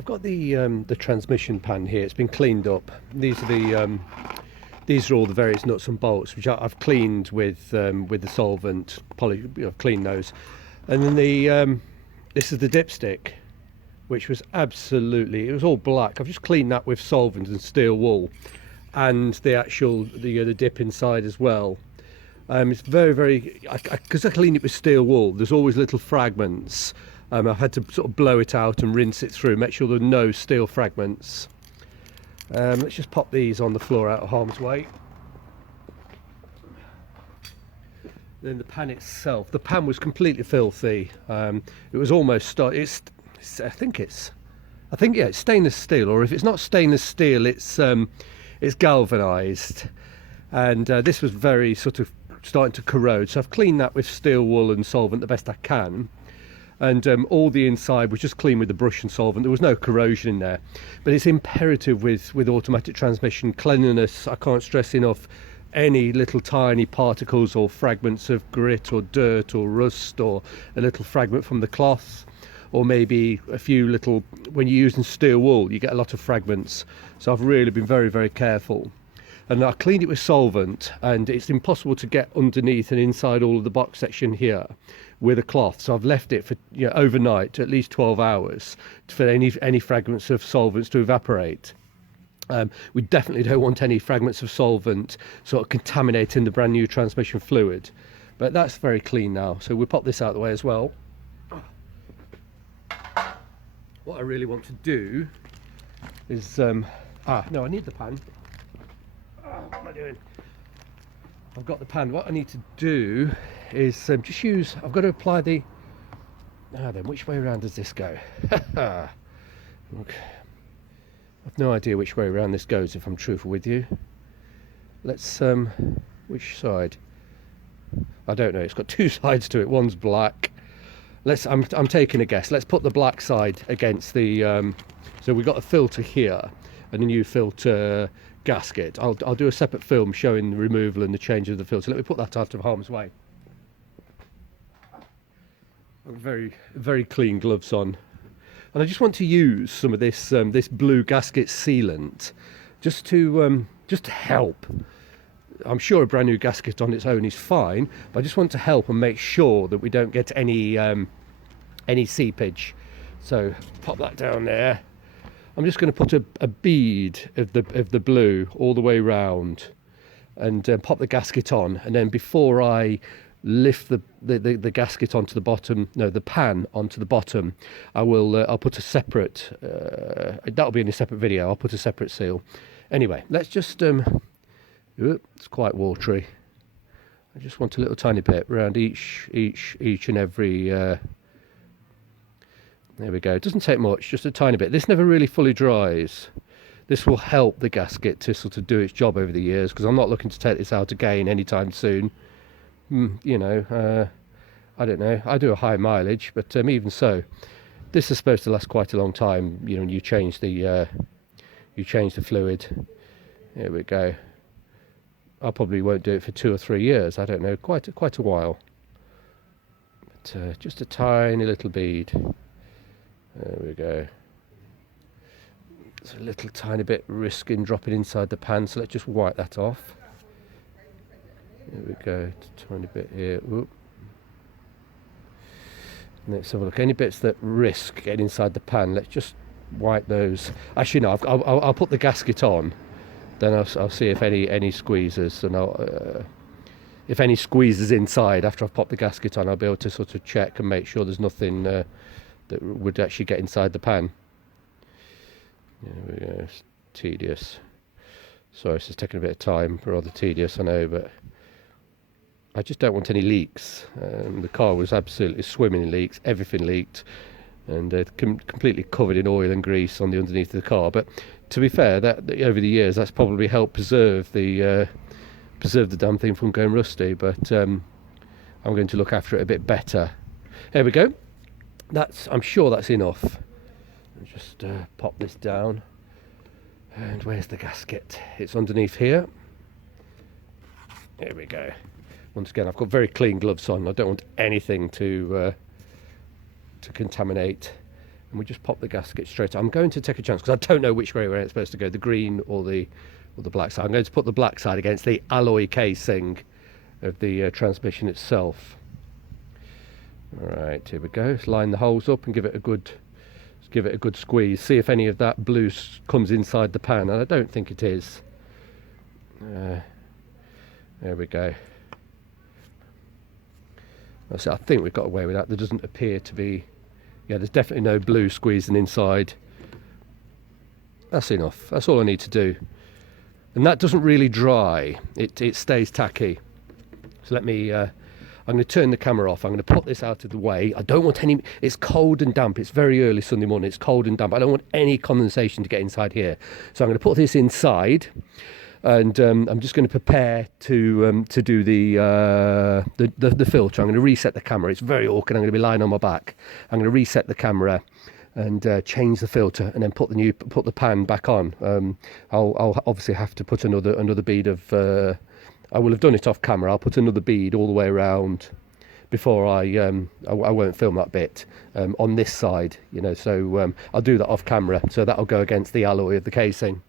I've got the transmission pan here. It's been cleaned up. These are all the various nuts and bolts which I've cleaned with the solvent. I've cleaned those, and then this is the dipstick, which was it was all black. I've just cleaned that with solvent and steel wool, and the actual the dip inside as well. It's very because I cleaned it with steel wool. There's always little fragments. I've had to sort of blow it out and rinse it through, make sure there are no steel fragments. Let's just pop these on the floor out of harm's way. Then the pan itself. The pan was completely filthy. It was almost I think it's stainless steel, or if it's not stainless steel, it's galvanized, and this was very sort of starting to corrode. So I've cleaned that with steel wool and solvent the best I can. And all the inside was just clean with the brush and solvent. There was no corrosion in there. But it's imperative with automatic transmission cleanliness. I can't stress enough, any little tiny particles or fragments of grit or dirt or rust or a little fragment from the cloth, or maybe a few little, when you're using steel wool you get a lot of fragments. So I've really been very careful. And I cleaned it with solvent, and it's impossible to get underneath and inside all of the box section here with a cloth. So I've left it for overnight, at least 12 hours, for any fragments of solvents to evaporate. We definitely don't want any fragments of solvent sort of contaminating the brand new transmission fluid. But that's very clean now, so we'll pop this out of the way as well. What I really want to do is no, I need the pan. What am I doing? I've got the pan. What I need to do is just use, I've got to apply the, then which way around does this go? Okay. I've no idea which way around this goes, if I'm truthful with you. Let's which side? I don't know. It's got two sides to it. One's black. I'm taking a guess. Let's put the black side against the so we've got a filter here and a new filter gasket. I'll do a separate film showing the removal and the change of the filter. Let me put that out of harm's way. Very clean gloves on, and I just want to use some of this this blue gasket sealant just to help. I'm sure a brand new gasket on its own is fine, but I just want to help and make sure that we don't get any seepage. So pop that down there. I'm just going to put a bead of the blue all the way round, and pop the gasket on. And then before I lift the gasket onto the bottom, no, the pan onto the bottom, I'll put a separate. That'll be in a separate video. I'll put a separate seal. Anyway, let's just. It's quite watery. I just want a little tiny bit around each and every. There we go. It doesn't take much, just a tiny bit. This never really fully dries. This will help the gasket to sort of do its job over the years, because I'm not looking to take this out again anytime soon. I don't know. I do a high mileage, but even so, this is supposed to last quite a long time. When you change the fluid. There we go. I probably won't do it for 2 or 3 years. I don't know. Quite a while. But just a tiny little bead. There we go. There's a little tiny bit risk in dropping inside the pan, so let's just wipe that off. There we go. Just a tiny bit here. Whoop. Let's have a look. Any bits that risk getting inside the pan, let's just wipe those. Actually, no. I'll put the gasket on. Then I'll see if any squeezes, and if any squeezes inside after I've popped the gasket on, I'll be able to sort of check and make sure there's nothing that would actually get inside the pan. There we go. It's tedious. Sorry, this is taking a bit of time. Rather tedious, I know, but I just don't want any leaks. The car was absolutely swimming in leaks. Everything leaked, and completely covered in oil and grease on the underneath of the car. But to be fair, that over the years, that's probably helped preserve the damn thing from going rusty. But I'm going to look after it a bit better. There we go. I'm sure that's enough. Just pop this down. And where's the gasket? It's underneath here. There we go. Once again, I've got very clean gloves on. I don't want anything to contaminate and we just pop the gasket straight on. I'm going to take a chance because I don't know which way it's supposed to go, the green or the black side. I'm going to put the black side against the alloy casing of the transmission itself. Right, here we go. Let's line the holes up and give it a good squeeze. See if any of that blue comes inside the pan, and I don't think it is. There we go. So I think we've got away with that. There doesn't appear to be, yeah, there's definitely no blue squeezing inside. That's enough. That's all I need to do. And that doesn't really dry. It stays tacky. So let me, I'm going to turn the camera off. I'm going to put this out of the way. I don't want any, it's cold and damp. It's very early Sunday morning. It's cold and damp. I don't want any condensation to get inside here. So I'm going to put this inside. And I'm just going to prepare to do the filter. I'm going to reset the camera. It's very awkward. I'm going to be lying on my back. I'm going to reset the camera and change the filter, and then put the pan back on. I'll obviously have to put another bead of. I will have done it off camera. I'll put another bead all the way around before I won't film that bit on this side. You know, so I'll do that off camera. So that'll go against the alloy of the casing.